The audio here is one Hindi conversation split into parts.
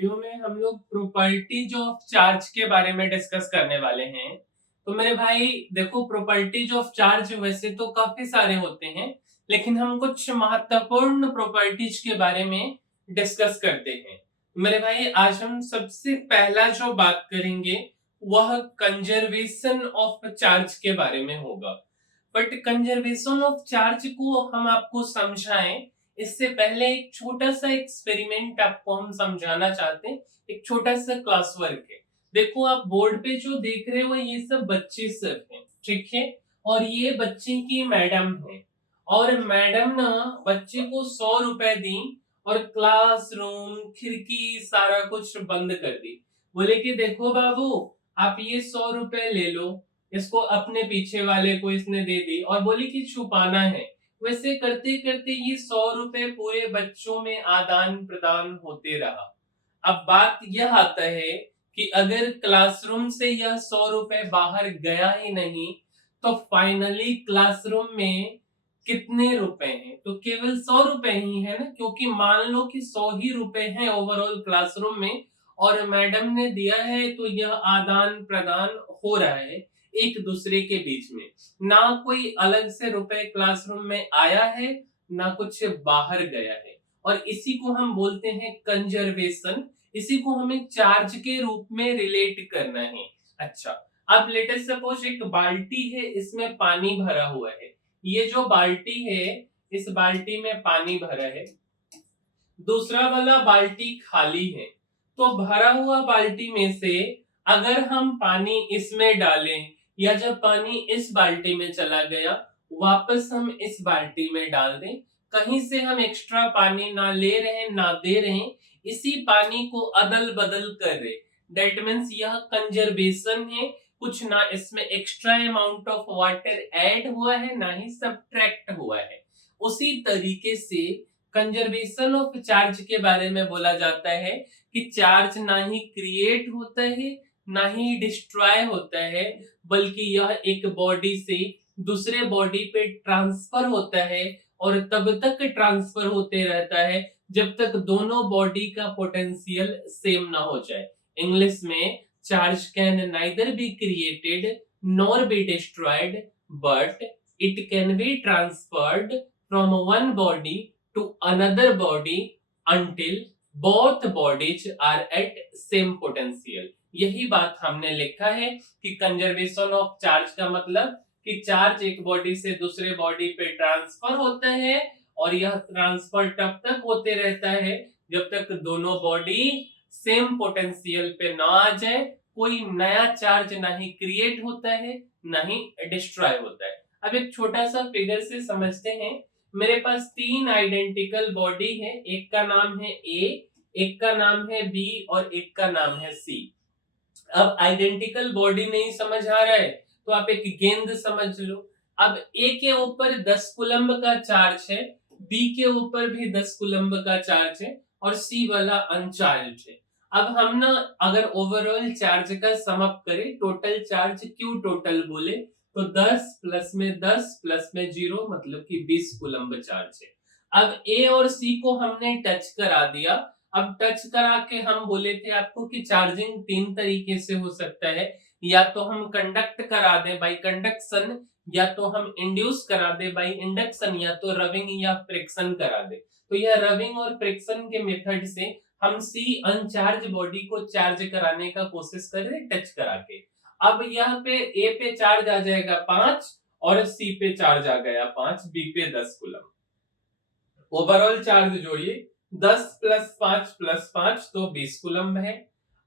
वीडियो में हम लोग प्रॉपर्टीज ऑफ चार्ज के बारे में डिस्कस करने वाले हैं। तो मेरे भाई देखो, प्रॉपर्टीज ऑफ चार्ज वैसे तो काफी सारे होते हैं, लेकिन हम कुछ महत्वपूर्ण प्रॉपर्टीज के बारे में डिस्कस करते हैं। मेरे भाई आज हम सबसे पहला जो बात करेंगे वह कंजर्वेशन ऑफ चार्ज के बारे में होगा। बट कंजर्वेशन ऑफ चार्ज को हम आपको समझाएं इससे पहले एक छोटा सा एक्सपेरिमेंट आपको हम समझाना चाहते हैं। एक छोटा सा क्लास वर्क है। देखो, आप बोर्ड पे जो देख रहे हो ये सब बच्चे सब हैं, ठीक है। और ये बच्चे की मैडम है। और मैडम ना बच्चे को 100 रुपए दी और क्लासरूम खिड़की सारा कुछ बंद कर दी। बोले कि देखो बाबू, आप ये 100 रुपए ले लो। इसको अपने पीछे वाले को इसने दे दी और बोली कि छुपाना है। वैसे करते करते ये 100 रुपए पूरे बच्चों में आदान प्रदान होते रहा। अब बात यह आता है कि अगर क्लासरूम से यह 100 रुपए बाहर गया ही नहीं, तो फाइनली क्लासरूम में कितने रुपए हैं? तो केवल 100 रुपए ही है ना, क्योंकि मान लो कि 100 ही रुपए हैं ओवरऑल क्लासरूम में और मैडम ने दिया है, तो यह आदान प्रदान हो रहा है एक दूसरे के बीच में। ना कोई अलग से रुपए क्लासरूम में आया है, ना कुछ बाहर गया है। और इसी को हम बोलते हैं कंजर्वेशन। इसी को हमें चार्ज के रूप में रिलेट करना है। अच्छा, अब लेट अस सपोज एक बाल्टी है, इसमें पानी भरा हुआ है। ये जो बाल्टी है, इस बाल्टी में पानी भरा है। दूसरा वाला बाल्टी खाली है। तो भरा हुआ बाल्टी में से अगर हम पानी इसमें डालें, या जब पानी इस बाल्टी में चला गया वापस हम इस बाल्टी में डाल दें, कहीं से हम एक्स्ट्रा पानी ना ले रहे हैं ना दे रहे हैं, इसी पानी को अदल बदल कर रहे। दैट मीन्स यह कंजर्वेशन है। कुछ ना इसमें extra amount of water add हुआ है, ना ही सब्ट्रैक्ट हुआ है। उसी तरीके से कंजर्वेशन ऑफ चार्ज के बारे में बोला जाता है कि चार्ज ना ही क्रिएट होता है ना ही डिस्ट्रॉय होता है, बल्कि यह एक बॉडी से दूसरे बॉडी पे ट्रांसफर होता है और तब तक ट्रांसफर होते रहता है जब तक दोनों बॉडी का पोटेंशियल सेम ना हो जाए। इंग्लिश में charge can neither be created nor be destroyed, but it can be transferred from one body to another body until both bodies are at same potential। यही बात हमने लिखा है कि कंजर्वेशन ऑफ चार्ज का मतलब कि चार्ज एक बॉडी से दूसरे बॉडी पे ट्रांसफर होता है और यह ट्रांसफर तब तक होते रहता है जब तक दोनों बॉडी सेम पोटेंशियल पे ना आ जाए। कोई नया चार्ज ना ही क्रिएट होता है ना ही डिस्ट्रॉय होता है। अब एक छोटा सा फिगर से समझते हैं। मेरे पास तीन आइडेंटिकल बॉडी है, एक का नाम है ए, एक का नाम है बी और एक का नाम है सी। अब आइडेंटिकल बॉडी नहीं समझ आ रहा है तो आप एक गेंद समझ लो। अब ए के ऊपर 10 कूलम्ब का चार्ज है, बी के ऊपर भी 10 कूलम्ब का चार्ज है और सी वाला अनचार्ज है। अब हम ना अगर ओवरऑल चार्ज का सम अप करें, टोटल चार्ज क्यू टोटल बोले तो 10 प्लस में 10 प्लस में 0 मतलब कि 20 कूलम्ब चार्ज है। अब ए और सी को हमने टच करा दिया। अब टच करा के हम बोले थे आपको कि चार्जिंग तीन तरीके से हो सकता है। या तो हम कंडक्ट करा दें बाय कंडक्शन, या तो हम इंड्यूस करा दे बाय इंडक्शन, या तो रबिंग या फ्रिक्शन करा दे। तो यह रबिंग और फ्रिक्शन के मेथड से हम सी अनचार्ज बॉडी को चार्ज कराने का कोशिश कर रहे हैं टच करा के। अब यहाँ पे ए पे चार्ज आ जाएगा 5 और सी पे चार्ज आ गया 5, बी पे 10 कूलम। ओवरऑल चार्ज जोड़िए, 10 प्लस 5 प्लस 5 तो 20 कूलम है।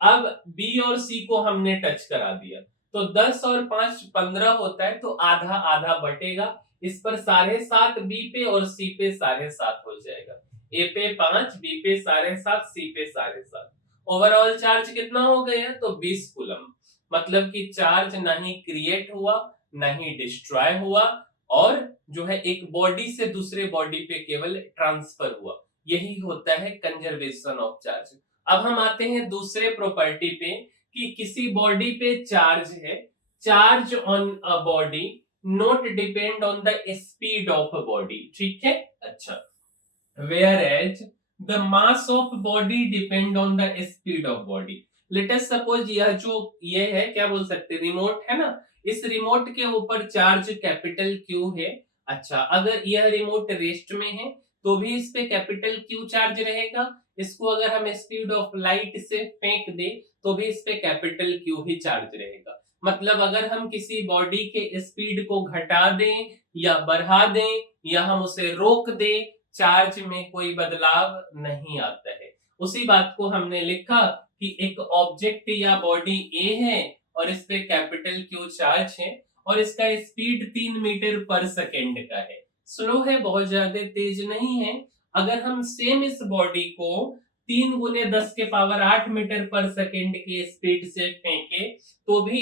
अब बी और सी को हमने टच करा दिया तो 10 और 5 15 होता है, तो आधा आधा बटेगा। इस पर 7.5 बी पे और सी पे 7.5 हो जाएगा। ए पे 5, बी पे 7.5, सी पे 7.5। ओवरऑल चार्ज कितना हो गया? तो 20 कूलम। मतलब कि चार्ज ना ही क्रिएट हुआ ना ही डिस्ट्रॉय हुआ और जो है एक बॉडी से दूसरे बॉडी पे केवल ट्रांसफर हुआ। यही होता है कंजर्वेशन ऑफ चार्ज। अब हम आते हैं दूसरे प्रॉपर्टी पे कि किसी बॉडी पे चार्ज है, charge on a body not depend on the speed of a body, ठीक है। अच्छा, whereas the mass of body depend on the speed of body. Let us suppose यह जो ये है, क्या बोल सकते हैं, रिमोट है ना, इस रिमोट के ऊपर चार्ज कैपिटल क्यू है। अच्छा, अगर यह रिमोट रेस्ट में है तो भी इस पे कैपिटल क्यू चार्ज रहेगा। इसको अगर हम स्पीड ऑफ लाइट से फेंक दे तो भी इस पे कैपिटल क्यू ही चार्ज रहेगा। मतलब अगर हम किसी बॉडी के स्पीड को घटा दें या बढ़ा दें या हम उसे रोक दें, चार्ज में कोई बदलाव नहीं आता है। उसी बात को हमने लिखा कि एक ऑब्जेक्ट या बॉडी ए है और इस पे कैपिटल क्यू चार्ज है और इसका स्पीड 3 मीटर पर सेकेंड का है। स्लो है, बहुत ज्यादा तेज नहीं है। अगर हम सेम इस बॉडी को 3 गुने 10 के पावर 8 मीटर पर सेकेंड की स्पीड से फेंके तो भी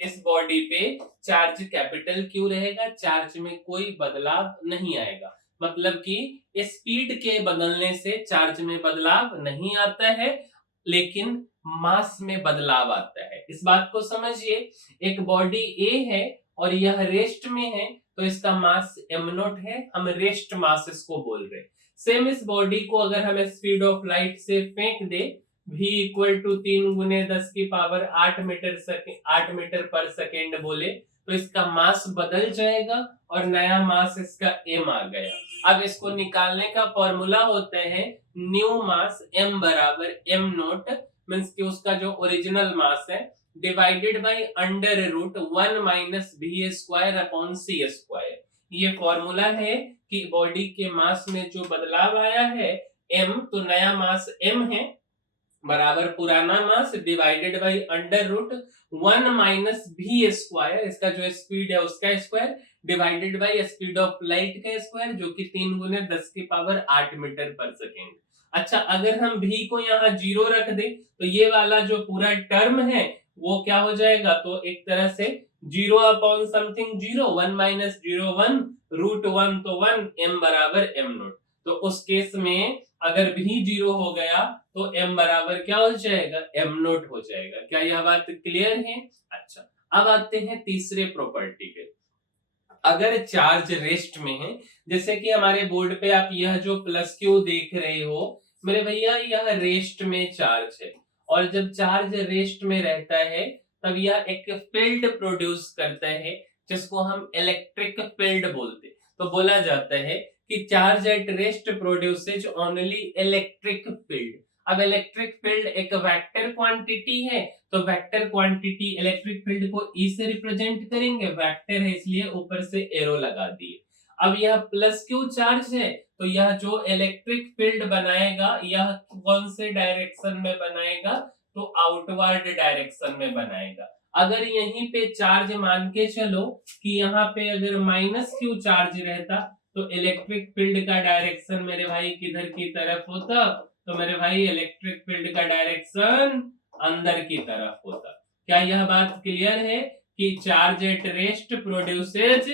इस बॉडी पे चार्ज कैपिटल क्यू रहेगा, चार्ज में कोई बदलाव नहीं आएगा। मतलब कि स्पीड के बदलने से चार्ज में बदलाव नहीं आता है, लेकिन मास में बदलाव आता है। इस बात को समझिए, एक बॉडी ए है और यह रेस्ट में है तो इसका मास m नॉट है, हम रेस्ट मास इसको बोल रहे हैं। सेम इस बॉडी को अगर हम स्पीड ऑफ लाइट से फेंक दे, v इक्वल टू 3 गुने 10 की पावर 8 मीटर पर सेकेंड बोले तो इसका मास बदल जाएगा और नया मास इसका m आ गया। अब इसको निकालने का फॉर्मूला होता है न्यू मास m बराबर m नॉट, मीन्स कि उसका जो ओरिजिनल मास है divided by under root 1 minus v square upon c square. ये फॉर्मूला है कि बॉडी के मास में जो बदलाव आया है m, तो नया मास m है बराबर पुराना mass divided by under root 1 minus v square, इसका जो स्पीड है उसका square, divided by speed of light का स्क्वायर जो कि 3 गुने 10 की पावर 8 मीटर पर सेकेंड। अच्छा, अगर हम v को यहाँ 0 रख दे तो ये वाला जो पूरा टर्म है वो क्या हो जाएगा, तो एक तरह से 0 अपॉन समथिंग 0, 1 माइनस 0 1, रूट 1 तो 1, m बराबर m नॉट। तो उस केस में अगर भी 0 हो गया तो m बराबर क्या हो जाएगा, m नॉट हो जाएगा। क्या यह बात क्लियर है? अच्छा, अब आते हैं तीसरे प्रॉपर्टी पे। अगर चार्ज रेस्ट में है, जैसे कि हमारे बोर्ड पे आप यह जो प्लस क्यू देख रहे हो मेरे भैया, यह रेस्ट में चार्ज है और जब चार्ज रेस्ट में रहता है तब यह एक फील्ड प्रोड्यूस करता है जिसको हम इलेक्ट्रिक फील्ड बोलते हैं। तो बोला जाता है कि charge at rest produces only electric field. अब इलेक्ट्रिक फील्ड एक वेक्टर क्वांटिटी है तो वेक्टर क्वांटिटी इलेक्ट्रिक फील्ड को ई से रिप्रेजेंट करेंगे, वेक्टर है इसलिए ऊपर से एरो लगा दिए। अब यह प्लस क्यू चार्ज है तो यह जो इलेक्ट्रिक फील्ड बनाएगा यह कौन से डायरेक्शन में बनाएगा, तो आउटवर्ड डायरेक्शन में बनाएगा। अगर यहीं पे चार्ज मान के चलो कि यहाँ पे अगर माइनस क्यू चार्ज रहता तो इलेक्ट्रिक फील्ड का डायरेक्शन मेरे भाई किधर की तरफ होता, तो मेरे भाई इलेक्ट्रिक फील्ड का डायरेक्शन अंदर की तरफ होता। क्या यह बात क्लियर है कि charge at rest produces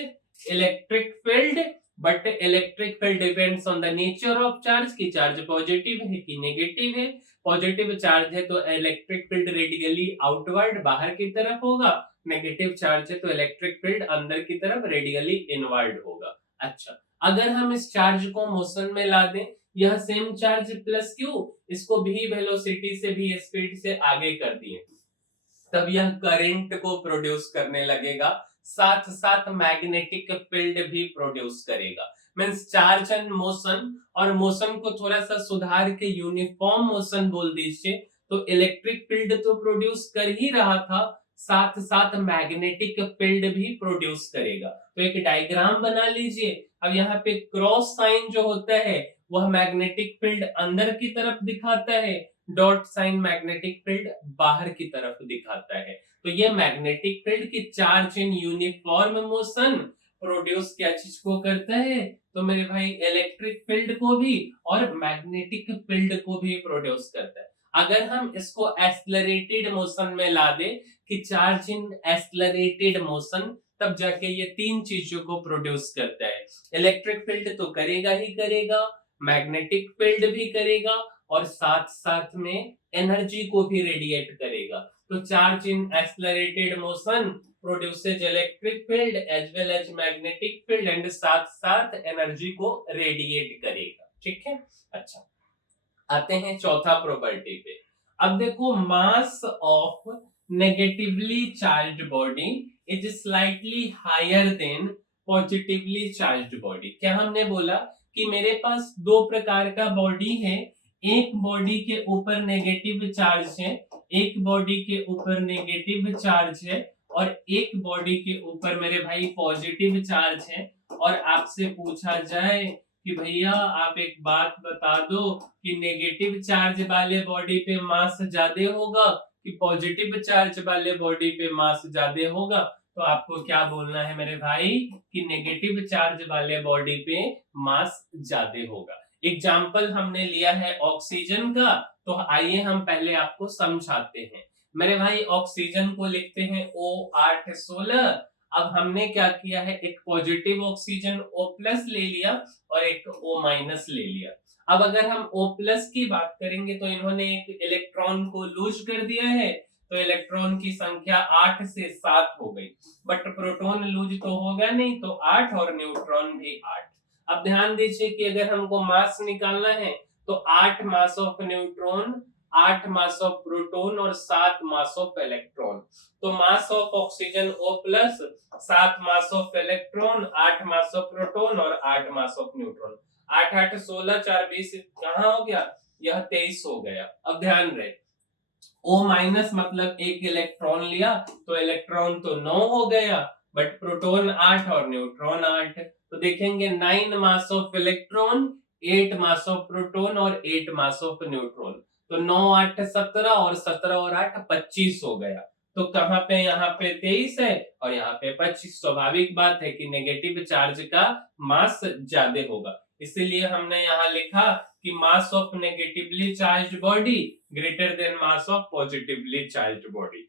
electric field, but electric field depends on the nature of charge, की चार्ज पॉजिटिव है कि नेगेटिव है। पॉजिटिव चार्ज है तो इलेक्ट्रिक फील्ड रेडियली आउटवर्ड बाहर की तरफ होगा, नेगेटिव चार्ज है तो इलेक्ट्रिक फील्ड अंदर की तरफ रेडियली इनवर्ड होगा। अच्छा, अगर हम इस चार्ज को मोशन में ला दें, यह सेम चार्ज प्लस क्यू इसको भी वेलोसिटी से भी स्पीड से आगे कर दिए, तब यह करंट को प्रोड्यूस करने लगेगा, साथ साथ मैग्नेटिक फील्ड भी प्रोड्यूस करेगा। मींस चार्ज एंड मोशन, और मोशन को थोड़ा सा सुधार के यूनिफॉर्म मोशन बोल दीजिए। तो इलेक्ट्रिक फील्ड तो प्रोड्यूस कर ही रहा था, साथ साथ मैग्नेटिक फील्ड भी प्रोड्यूस करेगा। तो एक डायग्राम बना लीजिए। अब यहाँ पे क्रॉस साइन जो होता है वह मैग्नेटिक फील्ड अंदर की तरफ दिखाता है, डॉट साइन मैग्नेटिक फील्ड बाहर की तरफ दिखाता है। तो ये मैग्नेटिक फील्ड की charge in uniform motion produce क्या चीज को करता है, तो मेरे भाई इलेक्ट्रिक फील्ड को भी और मैग्नेटिक फील्ड को भी प्रोड्यूस करता है। अगर हम इसको एक्सेलरेटेड मोशन में ला दे कि चार्ज इन एक्सेलरेटेड मोशन, तब जाके ये तीन चीजों को प्रोड्यूस करता है। इलेक्ट्रिक फील्ड तो करेगा ही करेगा, मैग्नेटिक फील्ड भी करेगा और साथ साथ में एनर्जी को भी रेडिएट करेगा। तो charge in accelerated motion produces electric field as well as magnetic field and साथ साथ एनर्जी को रेडिएट करेगा। ठीक है, अच्छा आते हैं चौथा प्रॉपर्टी पे। अब देखो, mass of negatively charged body is slightly higher than positively charged body. क्या हमने बोला कि मेरे पास दो प्रकार का बॉडी है, एक बॉडी के ऊपर नेगेटिव चार्ज है, एक बॉडी के ऊपर नेगेटिव चार्ज है, और एक बॉडी के ऊपर मेरे भाई पॉजिटिव चार्ज है। और आपसे पूछा जाए कि भैया आप एक बात बता दो कि नेगेटिव चार्ज वाले बॉडी पे मास ज्यादा होगा कि पॉजिटिव चार्ज वाले बॉडी पे मास ज्यादा होगा, तो आपको क्या बोलना है मेरे भाई कि नेगेटिव चार्ज वाले बॉडी पे मास ज्यादा होगा। एग्जाम्पल हमने लिया है ऑक्सीजन का, तो आइए हम पहले आपको समझाते हैं। मेरे भाई ऑक्सीजन को लिखते हैं O816। अब हमने क्या किया है, एक पॉजिटिव ऑक्सीजन O+ ले लिया और एक O- ले लिया। अब अगर हम O+ की बात करेंगे तो इन्होंने एक इलेक्ट्रॉन को लूज कर दिया है, तो इलेक्ट्रॉन की संख्या 8 से 7 हो गई, बट प्रोटॉन लूज तो होगा नहीं, तो 8 और न्यूट्रॉन भी 8। अब ध्यान दीजिए कि अगर हमको मास निकालना है तो 8 mass of neutron, 8 mass of proton और 7 मास ऑफ इलेक्ट्रॉन। तो mass of oxygen O+, 7 mass of electron, 8 mass of proton और 8 मास ऑफ न्यूट्रॉन। 8 8 16, 4 20, कहाँ हो गया, यह 23 हो गया। अब ध्यान रहे, O- मतलब एक इलेक्ट्रॉन लिया तो इलेक्ट्रॉन तो 9 हो गया, बट प्रोटॉन 8 और न्यूट्रॉन 8। तो देखेंगे 9 mass of electron, 8 mass of proton और 8 मास ऑफ न्यूट्रॉन। तो 9 8 17 और 17 और 8 25 हो गया। तो कहाँ पे, यहाँ पे 23 है और यहाँ पे 25। स्वाभाविक बात है कि नेगेटिव चार्ज का मास ज्यादा होगा, इसीलिए हमने यहाँ लिखा कि मास of negatively charged body greater then mass of positively charged body.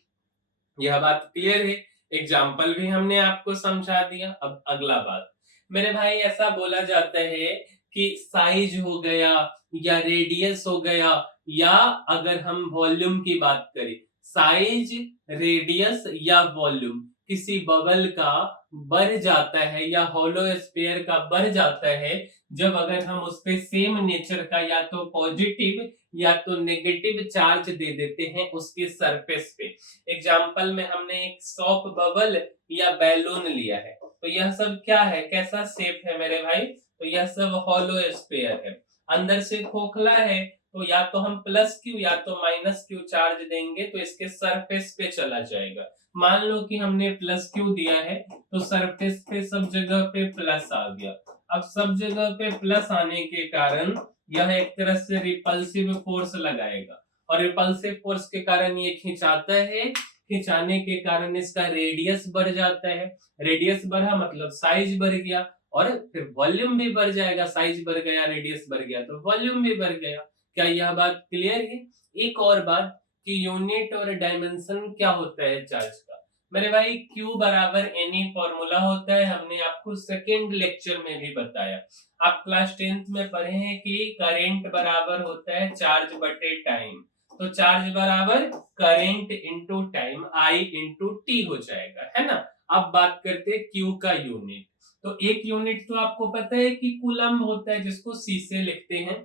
यह बात क्लियर है। एग्जाम्पल भी हमने आपको समझा दिया। अब अगला बात, मेरे भाई ऐसा बोला जाता है कि साइज हो गया या रेडियस हो गया, या अगर हम वॉल्यूम की बात करें, साइज, रेडियस या वॉल्यूम किसी बबल का बढ़ जाता है या होलो स्फीयर का बढ़ जाता है जब अगर हम उस पे सेम नेचर का या तो पॉजिटिव या तो नेगेटिव चार्ज दे देते हैं उसके सरफेस पे। एग्जाम्पल में हमने एक सॉफ्ट बबल या बैलून लिया है, तो यह सब क्या है, कैसा शेप है मेरे भाई, तो यह सब हॉलो स्फीयर है। अंदर से खोखला है, तो या तो हम +Q या तो -Q चार्ज देंगे तो इसके सरफेस पे चला जाएगा। मान लो कि हमने +Q दिया है तो सरफेस पे सब जगह पे प्लस आ गया। अब सब जगह पे प्लस आने के कारण यह एक तरह से रिपल्सिव फोर्स लगाएगा, और रिपल्सिव फोर्स के कारण ये खिंचाता है, खिंचाने के कारण इसका रेडियस बढ़ जाता है। रेडियस बढ़ा मतलब साइज बढ़ गया, और फिर वॉल्यूम भी बढ़ जाएगा। साइज बढ़ गया, रेडियस बढ़ गया, तो वॉल्यूम भी बढ़ गया। क्या यह बात क्लियर है? एक और बात कि यूनिट और डायमेंशन क्या होता है चार्ज का। मेरे भाई Q बराबर एनी फॉर्मूला होता है, हमने आपको सेकेंड लेक्चर में भी बताया। आप क्लास 10th में पढ़े हैं कि करंट बराबर होता है चार्ज बटे टाइम। तो चार्ज बराबर current into time, I into T हो जाएगा, है ना। अब बात करते हैं Q का यूनिट। तो एक यूनिट तो आपको पता है कि कूलम्ब होता है, जिसको C से लिखते हैं।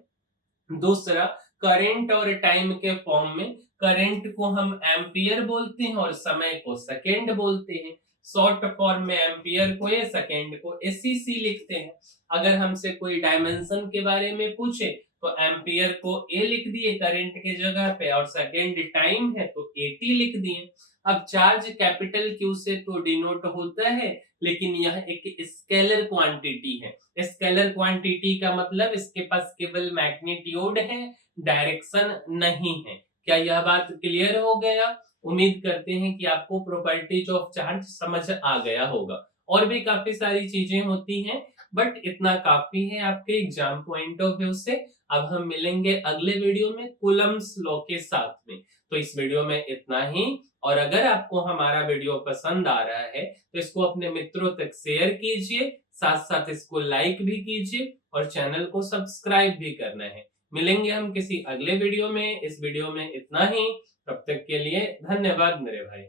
दूसरा, करंट और टाइम के फॉर्म में करंट को हम एम्पियर बोलते हैं और समय को सेकेंड बोलते हैं। शॉर्ट फॉर्म में एम्पियर को या सेकेंड को एसीसी लिखते हैं। अगर हमसे कोई डायमेंशन के बारे में पूछे तो एम्पियर को ए लिख दिए करंट के जगह पे, और सेकेंड टाइम है तो एटी लिख दिए। अब चार्ज कैपिटल क्यू से तो डिनोट होता है, लेकिन यह एक स्केलर क्वांटिटी है। स्केलर क्वांटिटी का मतलब इसके पास केवल मैग्नीट्यूड है, डायरेक्शन नहीं है। क्या यह बात क्लियर हो गया? उम्मीद करते हैं कि आपको प्रॉपर्टीज ऑफ चार्ज समझ आ गया होगा। और भी काफी सारी चीजें होती हैं, बट इतना काफी है आपके एग्जाम पॉइंट ऑफ व्यू से। अब हम मिलेंगे अगले वीडियो में कूलम्ब्स लॉ के साथ में। तो इस वीडियो में इतना ही, और अगर आपको हमारा वीडियो पसंद आ रहा है तो इसको अपने मित्रों तक शेयर कीजिए, साथ साथ इसको लाइक भी कीजिए और चैनल को सब्सक्राइब भी करना है। मिलेंगे हम किसी अगले वीडियो में। इस वीडियो में इतना ही, तब तक के लिए धन्यवाद मेरे भाई।